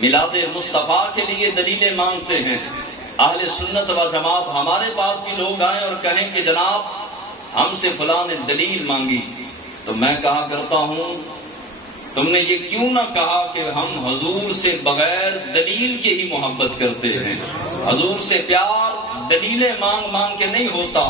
میلاد مصطفیٰ کے لیے دلیلیں مانگتے ہیں۔ اہل سنت و جماعت ہمارے پاس بھی لوگ آئیں اور کہیں کہ جناب ہم سے فلاں نے دلیل مانگی، تو میں کہا کرتا ہوں تم نے یہ کیوں نہ کہا کہ ہم حضور سے بغیر دلیل کے ہی محبت کرتے ہیں۔ حضور سے پیار دلیلیں مانگ مانگ کے نہیں ہوتا،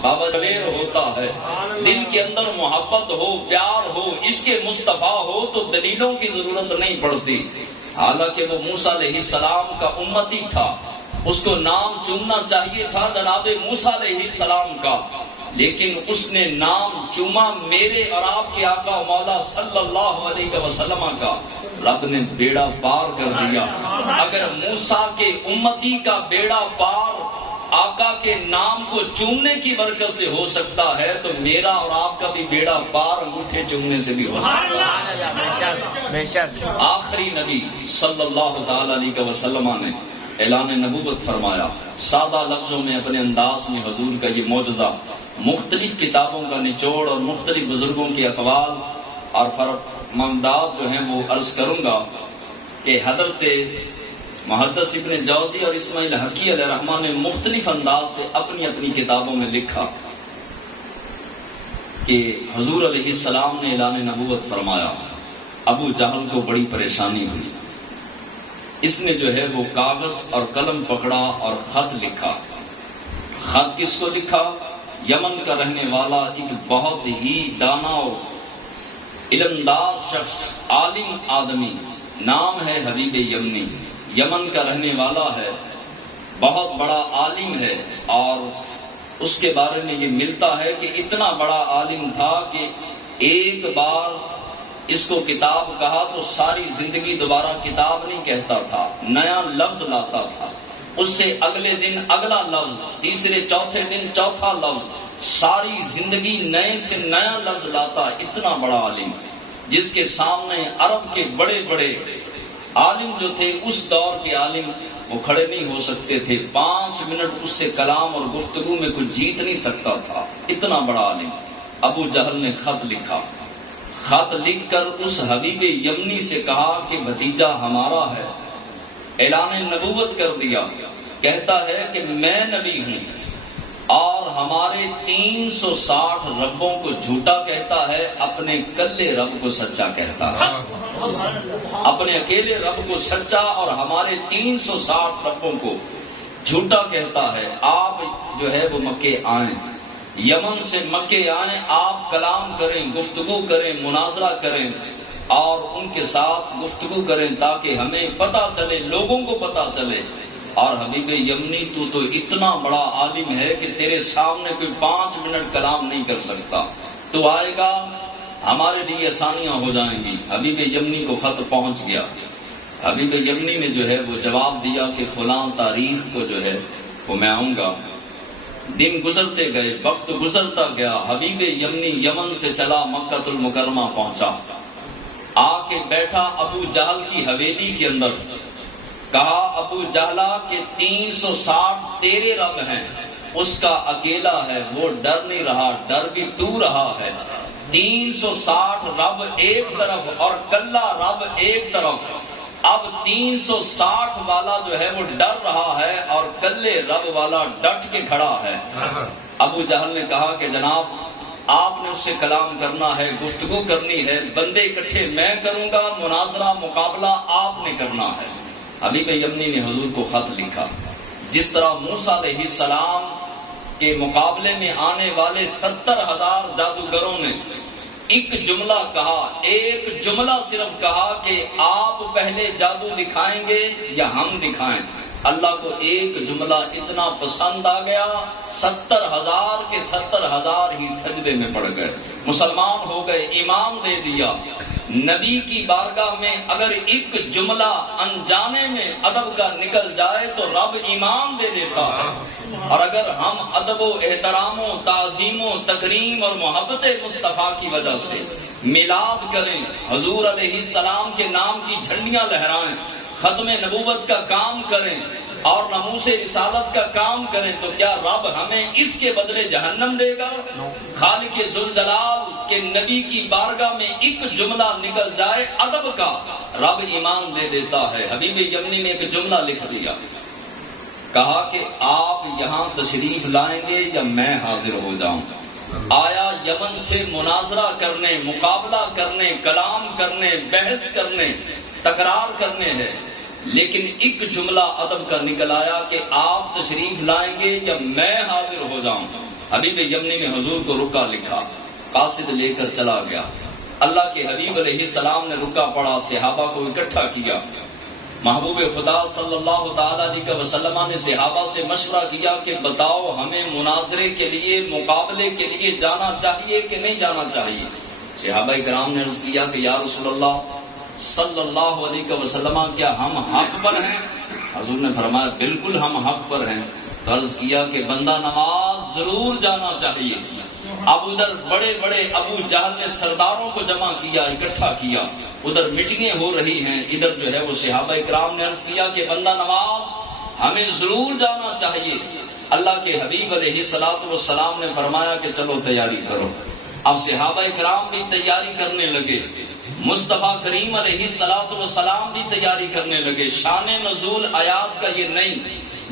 بابا دلیر ہوتا ہے۔ دل کے اندر محبت ہو، پیار ہو، اس کے مصطفیٰ ہو تو دلیلوں کی ضرورت نہیں پڑتی۔ حالانکہ وہ موسیٰ علیہ السلام کا امتی تھا، اس کو نام چننا چاہیے تھا جناب موسیٰ علیہ السلام کا، لیکن اس نے نام چوما میرے اور آپ کے آقا مولا صلی اللہ علیہ وسلم کا۔ رب نے بیڑا پار کر دیا۔ اگر موسیٰ کے امتی کا بیڑا پار آقا کے نام کو چومنے کی برکت سے ہو سکتا ہے تو میرا اور آپ کا بھی بیڑا پار انگوٹھے چومنے سے بھی ہو سکتا ہے۔ آخری نبی صلی اللہ تعالی علیہ وسلم نے اعلان نبوت فرمایا، سادہ لفظوں میں اپنے انداز میں حضور کا یہ معجزہ مختلف کتابوں کا نچوڑ اور مختلف بزرگوں کے اقوال اور فرماندات جو ہیں وہ عرض کروں گا کہ حضرت محدث ابن جوزی اور اسماعیل حقی علیہ الرحمہ نے مختلف انداز سے اپنی اپنی کتابوں میں لکھا کہ حضور علیہ السلام نے اعلان نبوت فرمایا۔ ابو جہل کو بڑی پریشانی ہوئی، اس نے جو ہے وہ کاغذ اور قلم پکڑا اور خط لکھا۔ خط کس کو لکھا؟ یمن کا رہنے والا ایک بہت ہی دانا اور علمدار شخص، عالم آدمی، نام ہے حبیب یمنی، یمن کا رہنے والا ہے، بہت بڑا عالم ہے، اور اس کے بارے میں یہ ملتا ہے کہ اتنا بڑا عالم تھا کہ ایک بار اس کو کتاب کہا تو ساری زندگی دوبارہ کتاب نہیں کہتا تھا، نیا لفظ لاتا تھا، اس سے اگلے دن اگلا لفظ، تیسرے چوتھے دن چوتھا لفظ، ساری زندگی نئے سے نیا لفظ لاتا۔ اتنا بڑا عالم جس کے سامنے عرب کے بڑے بڑے عالم جو تھے، اس دور کے عالم، وہ کھڑے نہیں ہو سکتے تھے، 5 منٹ اس سے کلام اور گفتگو میں کچھ جیت نہیں سکتا تھا، اتنا بڑا عالم۔ ابو جہل نے خط لکھا، خط لکھ کر اس حبیب یمنی سے کہا کہ بھتیجا ہمارا ہے، اعلان نبوت کر دیا، کہتا ہے کہ میں نبی ہوں اور ہمارے 360 ربوں کو جھوٹا کہتا ہے، اپنے کلے رب کو سچا کہتا ہے، اپنے اکیلے رب کو سچا اور ہمارے 360 ربوں کو جھوٹا کہتا ہے۔ آپ جو ہے وہ مکے آئیں، یمن سے مکے آئیں، آپ کلام کریں، گفتگو کریں، مناظرہ کریں اور ان کے ساتھ گفتگو کریں تاکہ ہمیں پتہ چلے، لوگوں کو پتہ چلے۔ اور حبیب یمنی تو اتنا بڑا عالم ہے کہ تیرے سامنے کوئی 5 منٹ کلام نہیں کر سکتا، تو آئے گا ہمارے لیے آسانیاں ہو جائیں گی۔ حبیب یمنی کو خط پہنچ گیا، حبیب یمنی نے جو ہے وہ جواب دیا کہ فلاں تاریخ کو جو ہے وہ میں آؤں گا۔ دن گزرتے گئے، وقت گزرتا گیا، حبیب یمنی یمن سے چلا، مکہ المکرمہ پہنچا، آ کے بیٹھا ابو جہل کی حویلی کے اندر، کہا ابو جہلا کہ 360 تیرے رب ہیں، اس کا اکیلا ہے، وہ ڈر نہیں رہا، ڈر بھی تو رہا ہے۔ 360 رب ایک طرف اور کلا رب ایک طرف، اب 360 والا جو ہے وہ ڈر رہا ہے اور کلے رب والا ڈٹ کے کھڑا ہے۔ ابو جہل نے کہا کہ جناب آپ نے اس سے کلام کرنا ہے، گفتگو کرنی ہے، بندے اکٹھے میں کروں گا، مناظرہ مقابلہ آپ نے کرنا ہے۔ حبیب یمنی نے حضور کو خط لکھا، جس طرح موسیٰ علیہ السلام کے مقابلے میں آنے والے 70,000 جادوگروں نے ایک جملہ کہا، ایک جملہ صرف کہا کہ آپ پہلے جادو دکھائیں گے یا ہم دکھائیں؟ اللہ کو ایک جملہ اتنا پسند آ گیا، 70,000 کے 70,000 ہی سجدے میں پڑ گئے، مسلمان ہو گئے، ایمان دے دیا۔ نبی کی بارگاہ میں اگر ایک جملہ انجانے میں ادب کا نکل جائے تو رب ایمان دے دیتا ہے، اور اگر ہم ادب و احترام و تعظیم و تکریم اور محبت مصطفیٰ کی وجہ سے میلاد کریں، حضور علیہ السلام کے نام کی جھنڈیاں لہرائیں، ختم نبوت کا کام کریں اور ناموس رسالت کا کام کریں تو کیا رب ہمیں اس کے بدلے جہنم دے گا؟ خالق ذوالجلال کے نبی کی بارگاہ میں ایک جملہ نکل جائے ادب کا، رب ایمان دے دیتا ہے۔ حبیب یمنی نے ایک جملہ لکھ دیا، کہا کہ آپ یہاں تشریف لائیں گے یا میں حاضر ہو جاؤں؟ آیا یمن سے مناظرہ کرنے، مقابلہ کرنے، کلام کرنے، بحث کرنے، تکرار کرنے ہے، لیکن ایک جملہ ادب کا نکل آیا کہ آپ تشریف لائیں گے یا میں حاضر ہو جاؤں؟ حبیب یمنی نے حضور کو رکا لکھا، قاصد لے کر چلا گیا۔ اللہ کے حبیب علیہ السلام نے رکا پڑھا، صحابہ کو اکٹھا کیا۔ محبوب خدا صلی اللہ تعالیٰ علیہ وسلم نے صحابہ سے مشورہ کیا کہ بتاؤ ہمیں مناظرے کے لیے، مقابلے کے لیے جانا چاہیے کہ نہیں جانا چاہیے؟ صحابہ کرام نے عرض کیا کہ یا رسول اللہ صلی اللہ علیہ وسلم کیا ہم حق پر ہیں؟ حضور نے فرمایا بالکل ہم حق پر ہیں۔ عرض کیا کہ بندہ نواز ضرور جانا چاہیے۔ اب ادھر بڑے بڑے ابو جہل نے سرداروں کو جمع کیا، اکٹھا کیا، ادھر میٹنگیں ہو رہی ہیں، ادھر جو ہے وہ صحابہ کرام نے عرض کیا کہ بندہ نواز ہمیں ضرور جانا چاہیے۔ اللہ کے حبیب علیہ الصلوۃ والسلام نے فرمایا کہ چلو تیاری کرو۔ اب صحابہ کرام بھی تیاری کرنے لگے، مصطفیٰ کریم علیہ الصلوۃ والسلام بھی تیاری کرنے لگے۔ شان نزول آیات کا یہ نہیں،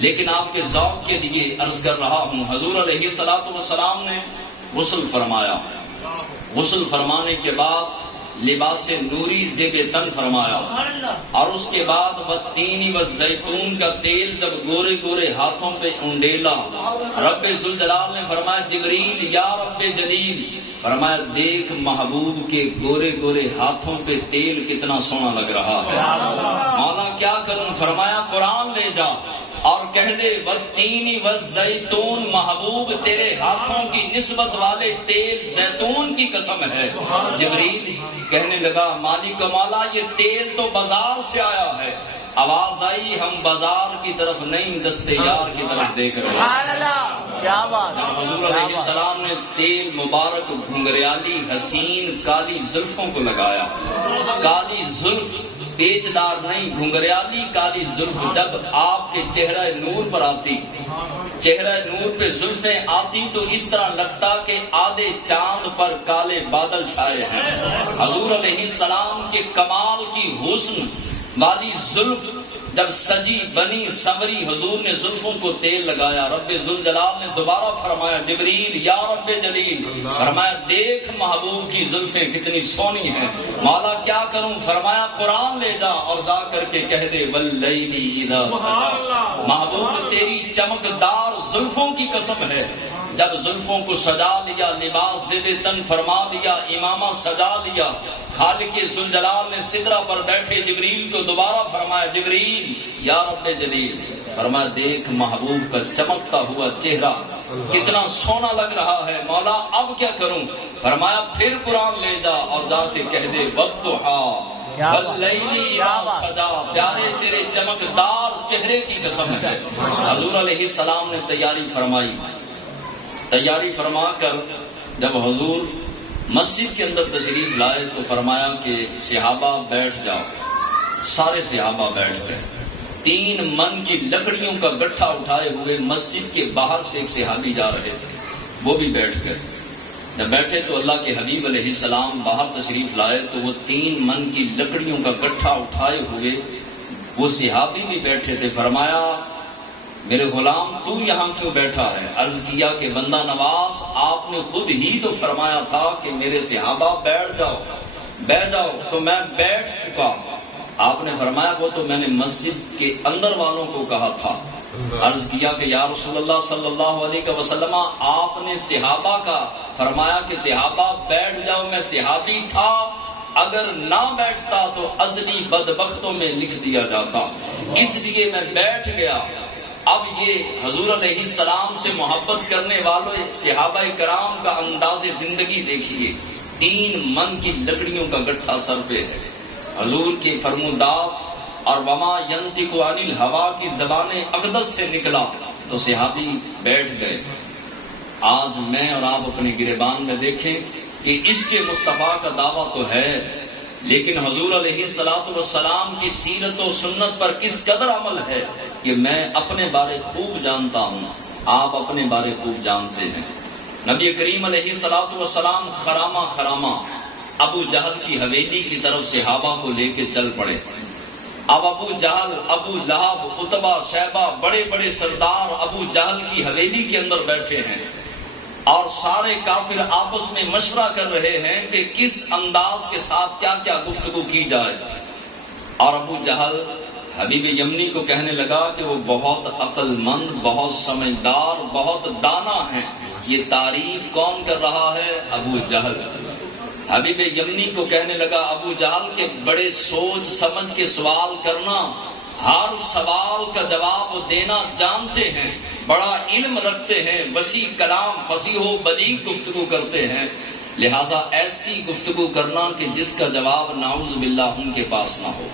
لیکن آپ کے ذوق کے لیے عرض کر رہا ہوں۔ حضور علیہ الصلوۃ والسلام نے غسل فرمایا، غسل فرمانے کے بعد لباس نوری زیب تن فرمایا، اور اس کے بعد والتین والزیتون کا تیل جب گورے گورے ہاتھوں پہ انڈیلا، رب ذوالجلال نے فرمایا جبریل یا رب جلیل، فرمایا دیکھ محبوب کے گورے گورے ہاتھوں پہ تیل کتنا سونا لگ رہا ہے۔ مولا کیا کروں؟ فرمایا قرآن لے جا اور کہہ دے والتین والزیتون، محبوب تیرے ہاتھوں کی نسبت والے تیل زیتون کی قسم ہے۔ جبریل کہنے لگا مالک و مولا یہ تیل تو بازار سے آیا ہے۔ آواز آئی ہم بازار کی طرف نہیں دستے یار کی طرف دیکھ رہے ہیں۔ حضور علیہ السلام نے تیل مبارک گھنگریالی حسین کالی زلفوں کو لگایا۔ کالی زلف پیچدار نہیں، گھنگریالی کالی زلف جب آپ کے چہرہ نور پر آتی، چہرہ نور پہ زلفیں آتی تو اس طرح لگتا کہ آدھے چاند پر کالے بادل چھائے ہیں۔ حضور علیہ السلام کے کمال کی حسن والی زلف جب سجی بنی سمری، حضور نے زلفوں کو تیل لگایا۔ رب ذوالجلال نے دوبارہ فرمایا جبریل یا رب جلیل، فرمایا دیکھ محبوب کی زلفیں کتنی سونی ہیں۔ مولا کیا کروں؟ فرمایا قرآن لے جا اور جا کر کے کہہ دے واللیل اذا سجا، محبوب تیری چمکدار زلفوں کی قسم ہے۔ جب زلفوں کو سجا لیا، لباس زیب تن فرما لیا، امامہ سجا لیا، خالق ذوالجلال نے سدرہ پر بیٹھے جبریل کو دوبارہ فرمایا جبریل یا رب جلیل، فرمایا دیکھ محبوب کا چمکتا ہوا چہرہ کتنا سونا لگ رہا ہے۔ مولا اب کیا کروں؟ فرمایا پھر قرآن لے جا اور جا کے کہہ دے والضحیٰ واللیل اذا سجا، پیارے تیرے چمکدار چہرے کی قسم ہے۔ حضور علیہ السلام نے تیاری فرمائی، تیاری فرما کر جب حضور مسجد کے اندر تشریف لائے تو فرمایا کہ صحابہ بیٹھ جاؤ۔ سارے صحابہ بیٹھ گئے۔ 3 من کی لکڑیوں کا گٹھا اٹھائے ہوئے مسجد کے باہر سے ایک صحابی جا رہے تھے، وہ بھی بیٹھ گئے۔ جب بیٹھے تو اللہ کے حبیب علیہ السلام باہر تشریف لائے تو وہ 3 من کی لکڑیوں کا گٹھا اٹھائے ہوئے وہ صحابی بھی بیٹھے تھے۔ فرمایا میرے غلام تو یہاں کیوں بیٹھا ہے؟ عرض کیا کہ بندہ نواز آپ نے خود ہی تو فرمایا تھا کہ میرے صحابہ بیٹھ جاؤ بیٹھ جاؤ، تو میں بیٹھ چکا۔ آپ نے فرمایا وہ تو میں نے مسجد کے اندر والوں کو کہا تھا۔ عرض کیا کہ یا رسول اللہ صلی اللہ علیہ وسلم آپ نے صحابہ کا فرمایا کہ صحابہ بیٹھ جاؤ، میں صحابی تھا، اگر نہ بیٹھتا تو ازلی بدبختوں میں لکھ دیا جاتا، اس لیے میں بیٹھ گیا۔ اب یہ حضور علیہ السلام سے محبت کرنے والوں صحابہ کرام کا انداز زندگی دیکھیے۔ 3 من کی لکڑیوں کا گٹھا سر پہ ہے، حضور کی فرمودات اور وما ینطق عن الہوا کی زبان اقدس سے نکلا تو صحابی بیٹھ گئے۔ آج میں اور آپ اپنے گریبان میں دیکھیں کہ اس کے مصطفیٰ کا دعویٰ تو ہے، لیکن حضور علیہ الصلوۃ والسلام کی سیرت و سنت پر کس قدر عمل ہے کہ میں اپنے بارے خوب جانتا ہوں، آپ اپنے بارے خوب جانتے ہیں۔ نبی کریم علیہ الصلوۃ والسلام خرامہ ابو جہل کی حویلی کی طرف صحابہ کو لے کے چل پڑے۔ اب ابو جہل، ابو لہب، عتبہ، شیبہ، بڑے بڑے سردار ابو جہل کی حویلی کے اندر بیٹھے ہیں اور سارے کافر آپس میں مشورہ کر رہے ہیں کہ کس انداز کے ساتھ کیا کیا گفتگو کی جائے۔ اور ابو جہل حبیب یمنی کو کہنے لگا کہ وہ بہت عقل مند، بہت سمجھدار، بہت دانا ہیں۔ یہ تعریف کون کر رہا ہے؟ ابو جہل۔ حبیب یمنی کو کہنے لگا ابو جہل کے بڑے سوچ سمجھ کے سوال کرنا، ہر سوال کا جواب دینا جانتے ہیں، بڑا علم رکھتے ہیں، وسیع کلام، فصیح و بلیغ گفتگو کرتے ہیں، لہٰذا ایسی گفتگو کرنا کہ جس کا جواب نعوذ باللہ ان کے پاس نہ ہو۔